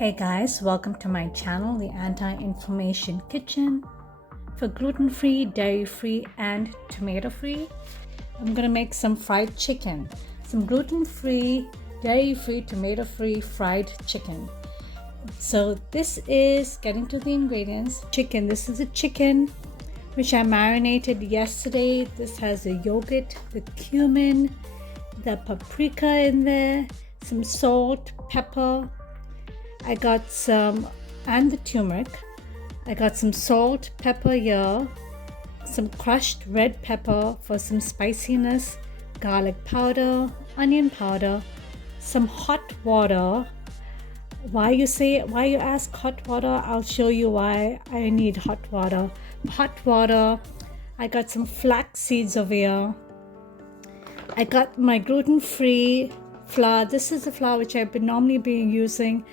Hey guys, welcome to my channel, the Anti-Inflammation Kitchen. For gluten-free, dairy-free, and tomato-free, I'm gonna make some fried chicken. Some gluten-free, dairy-free, tomato-free fried chicken. So this is, getting to the ingredients, chicken. This is a chicken which I marinated yesterday. This has the yogurt, the cumin, the paprika in there, some salt, pepper. I got some, and the turmeric. I got some salt, pepper here, some crushed red pepper for some spiciness, garlic powder, onion powder, some hot water. Why you ask hot water? I'll show you why I need hot water. Hot water. I got some flax seeds over here. I got my gluten-free flour. This is the flour which I've been normally using.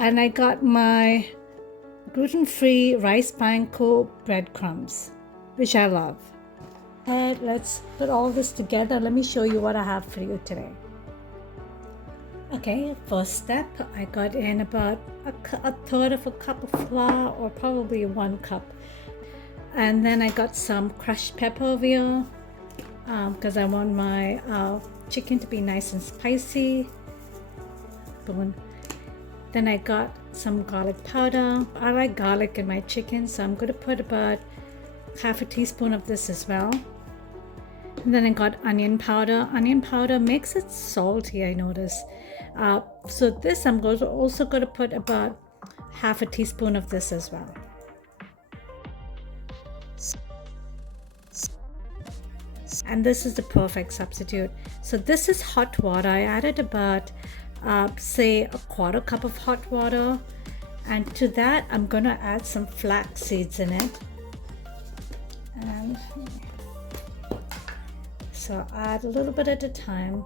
And I got my gluten-free rice panko breadcrumbs, which I love. And let's put all this together. Let me show you what I have for you today. Okay, first step, I got in about a third of a cup of flour, or probably 1 cup. And then I got some crushed pepper over here, because I want my chicken to be nice and spicy. Boom. Then I got some garlic powder. I like garlic in my chicken, so I'm going to put about half a teaspoon of this as well. And then I got onion powder. Onion powder makes it salty, I notice. So this I'm also going to put about half a teaspoon of this as well. And this is the perfect substitute. So this is hot water. I added about say a quarter cup of hot water, and to that I'm gonna add some flax seeds in it. And so add a little bit at a time.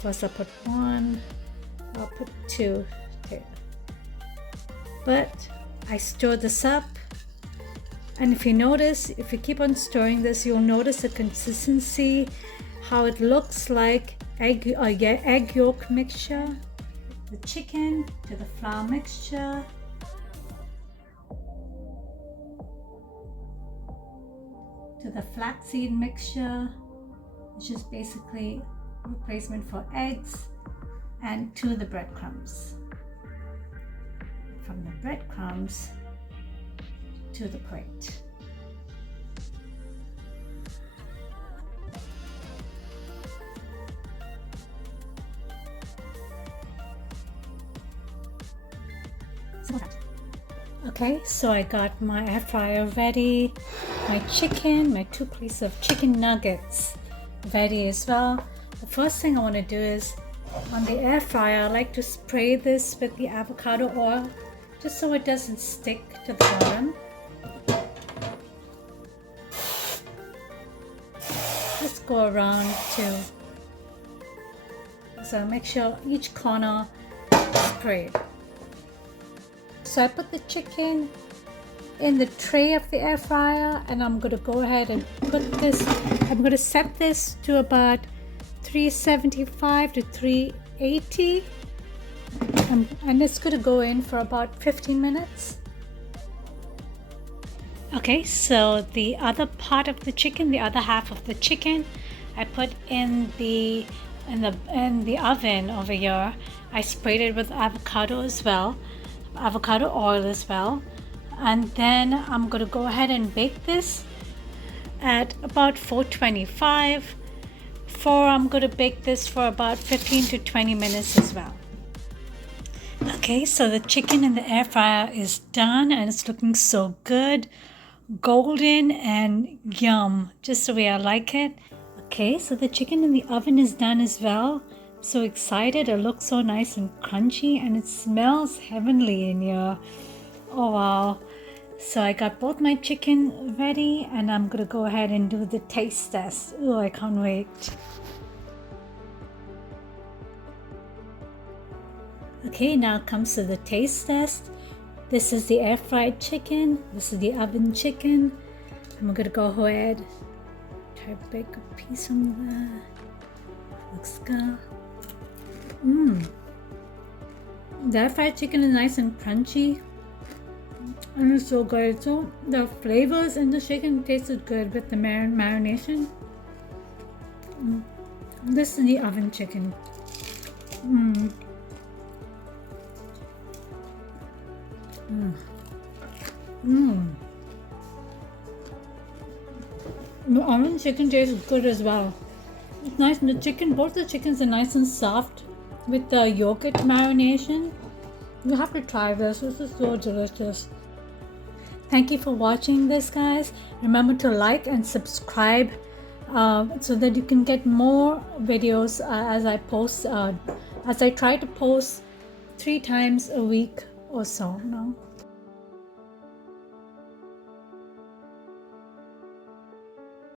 First I'll put 1, I'll put 2. Okay. But I stir this up, and if you notice, if you keep on stirring this, you'll notice the consistency, how it looks like egg yolk mixture. The chicken to the flour mixture, to the flaxseed mixture, which is basically replacement for eggs, and to the breadcrumbs. From the breadcrumbs to the plate. Okay, so I got my air fryer ready, my chicken, my 2 pieces of chicken nuggets ready as well. The first thing I want to do is, on the air fryer, I like to spray this with the avocado oil, just so it doesn't stick to the bottom. Just go around too. So make sure each corner is sprayed. So I put the chicken in the tray of the air fryer, and I'm going to go ahead and put this, I'm going to set this to about 375 to 380, and it's going to go in for about 15 minutes. Okay, so the other part of the chicken, the other half of the chicken, I put in the oven over here. I sprayed it with avocado as well. Avocado oil as well, and then I'm going to go ahead and bake this at about 425. I'm going to bake this for about 15 to 20 minutes as well. Okay, so the chicken in the air fryer is done, and it's looking so good, golden and yum, just the way I like it. Okay, so the chicken in the oven is done as well. So excited, it looks so nice and crunchy, and it smells heavenly in here. Oh wow. So I got both my chicken ready, and I'm gonna go ahead and do the taste test. Oh, I can't wait. Okay, now comes to the taste test. This is the air fried chicken, this is the oven chicken. I'm gonna go ahead, try to bake a piece from there. Looks good. That fried chicken is nice and crunchy, and it's so good. So the flavors in the chicken tasted good with the marination. This is the oven chicken. The oven chicken tastes good as well. It's nice. The chicken, both the chickens are nice and soft with the yogurt marination. You have to try this. This is so delicious. Thank you for watching this, guys. Remember to like and subscribe so that you can get more videos as I post, as I try to post 3 times a week or so.